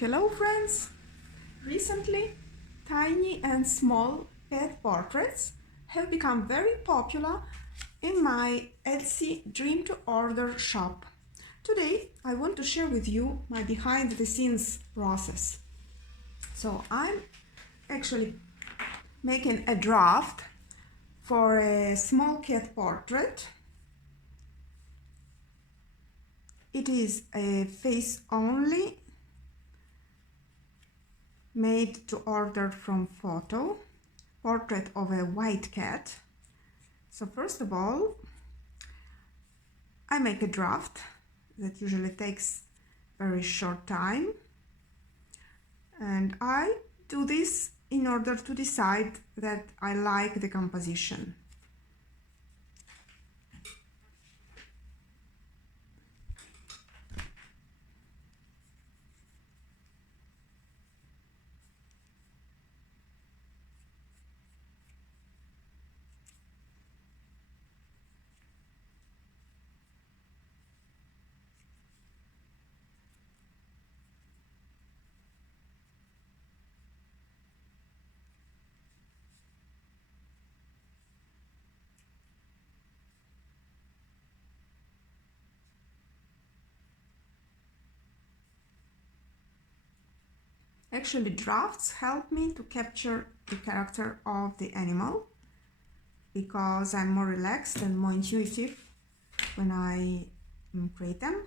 Hello friends! Recently, tiny and small pet portraits have become very popular in my Etsy DreamToOrder shop. Today, I want to share with you my behind the scenes process. So I'm actually making a draft for a small cat portrait. It is a face only, made to order from photo, portrait of a white cat. So first of all, I make a draft that usually takes very short time, and I do this in order to decide that I like the composition. Actually, drafts help me to capture the character of the animal because I'm more relaxed and more intuitive when I create them,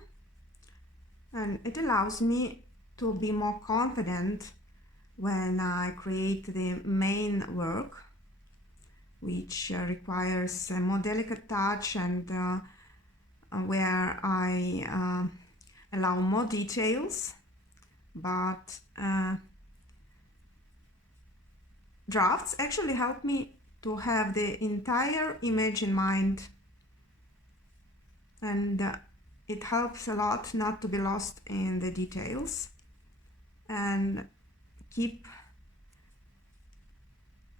and it allows me to be more confident when I create the main work, which requires a more delicate touch and where I allow more details. But drafts actually help me to have the entire image in mind, and it helps a lot not to be lost in the details and keep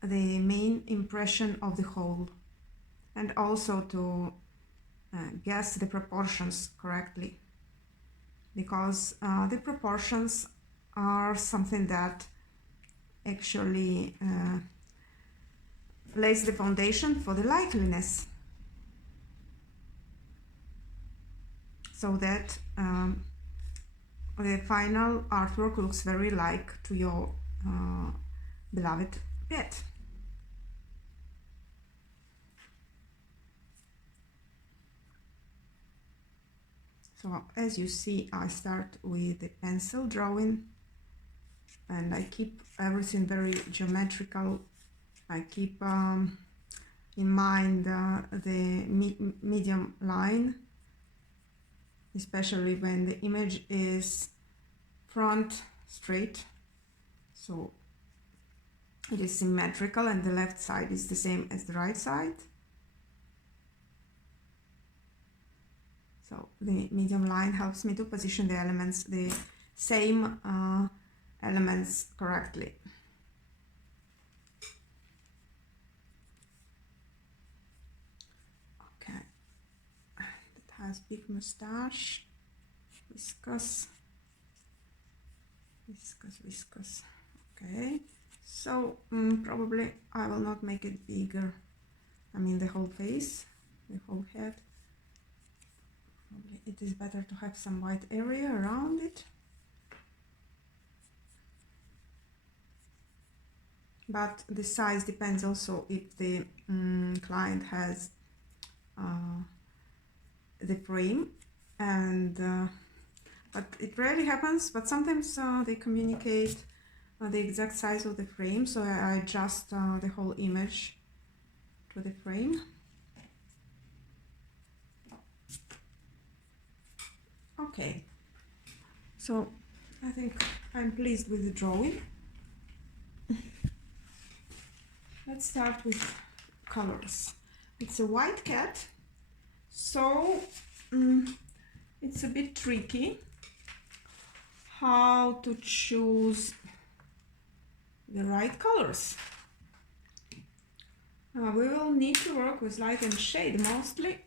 the main impression of the whole, and also to guess the proportions correctly, because the proportions are something that actually lays the foundation for the likeliness, so that the final artwork looks very like to your beloved pet. So as you see, I start with the pencil drawing, and I keep everything very geometrical. I keep in mind the medium line, especially when the image is front straight, so it is symmetrical and the left side is the same as the right side. So the medium line helps me to position the elements, the same elements correctly. Okay, it has big mustache, viscous. Okay, so probably I will not make it bigger. I mean the whole face, the whole head. Probably it is better to have some white area around it. But the size depends also if the client has the frame, and but it rarely happens, but sometimes they communicate the exact size of the frame, so I adjust the whole image to the frame. Okay, so I think I'm pleased with the drawing. Let's start with colors. It's a white cat, so it's a bit tricky how to choose the right colors. We will need to work with light and shade mostly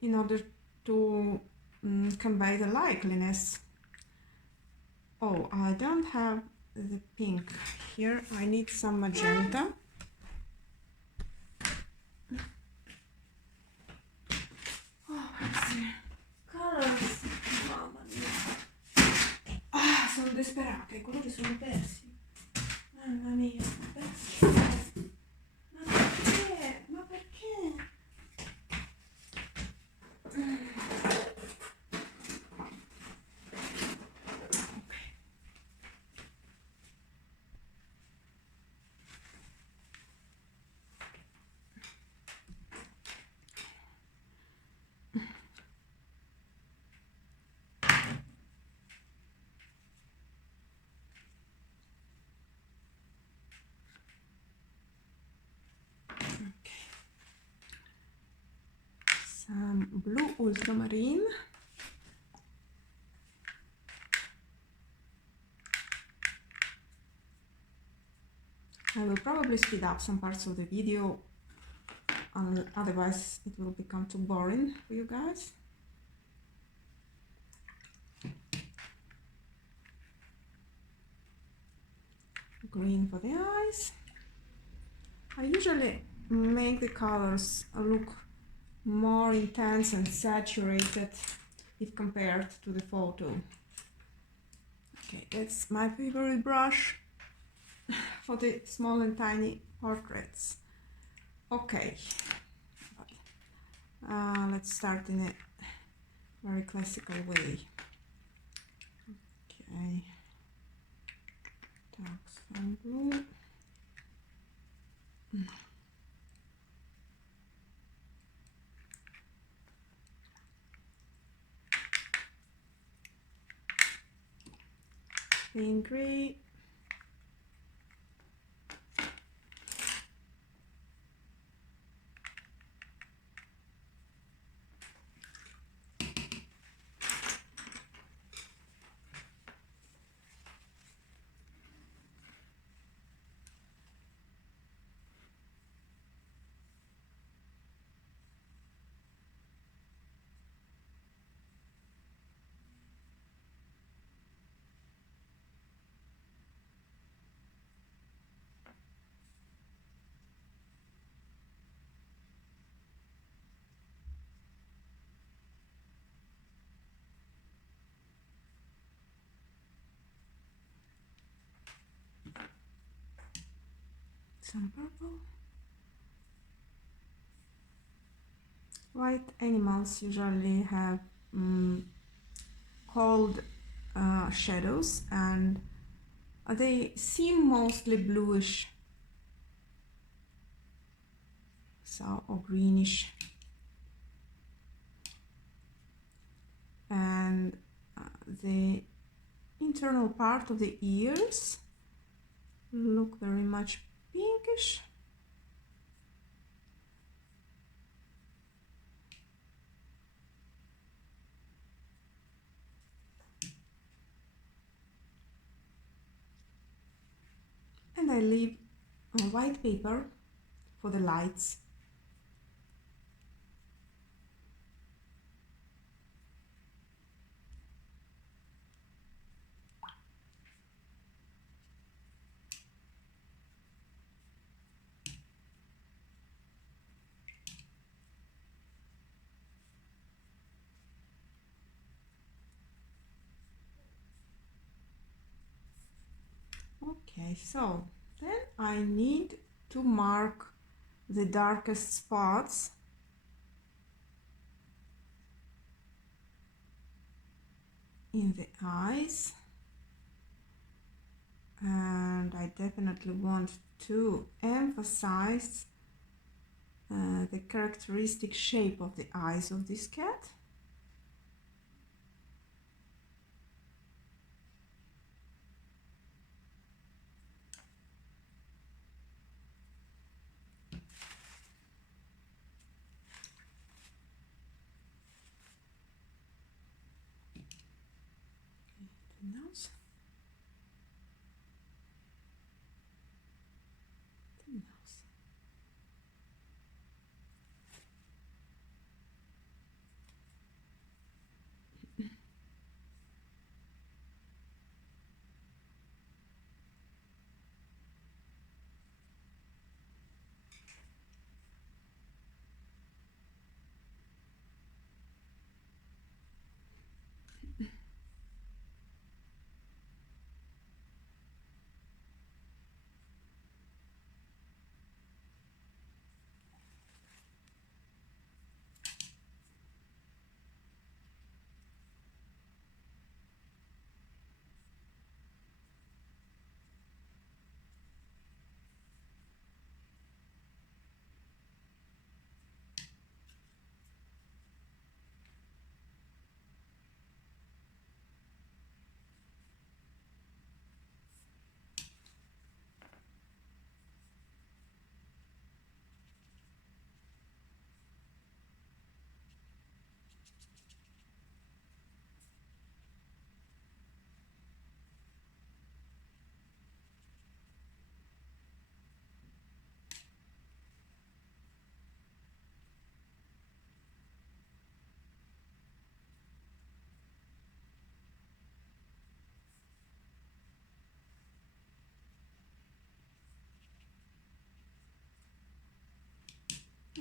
in order to convey the likeliness. Oh, I don't have the pink here. I need some magenta. Oh, let's see. Colors. Mamma mia. Ah, sono disperata, i colori sono persi. Mamma mia, persi. Ma perché? Ma perché? Some blue ultramarine. I will probably speed up some parts of the video, otherwise it will become too boring for you guys. Green for the eyes. I usually make the colors look more intense and saturated if compared to the photo. Okay, that's my favorite brush for the small and tiny portraits. Okay, let's start in a very classical way. Okay, dark sun blue. Pink gray. Some purple. White animals usually have cold shadows, and they seem mostly bluish, so or greenish, and the internal part of the ears look very much pinkish. And I leave a white paper for the lights. Okay, so then I need to mark the darkest spots in the eyes, and I definitely want to emphasize the characteristic shape of the eyes of this cat. The nose. The nose.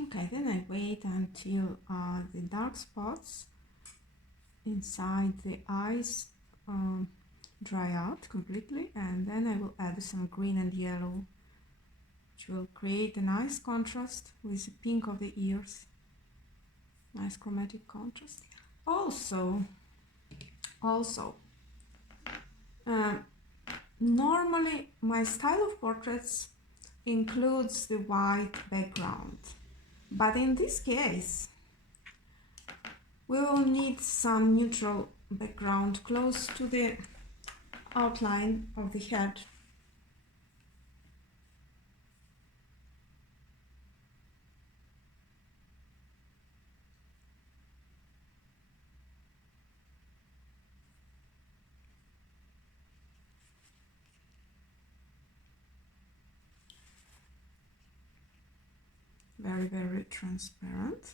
Okay, then I wait until the dark spots inside the eyes dry out completely, and then I will add some green and yellow, which will create a nice contrast with the pink of the ears. Nice chromatic contrast. Also, normally my style of portraits includes the white background, but in this case we will need some neutral background close to the outline of the head. Very, very transparent.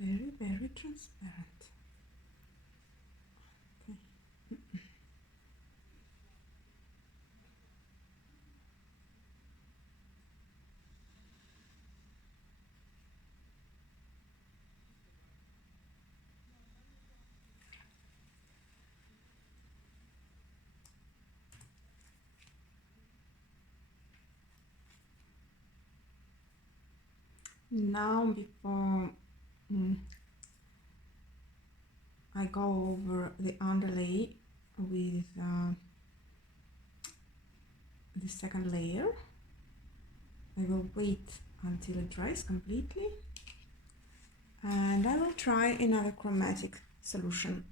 Very, very transparent. Okay. Now, before I go over the underlay with the second layer, I will wait until it dries completely, and I will try another chromatic solution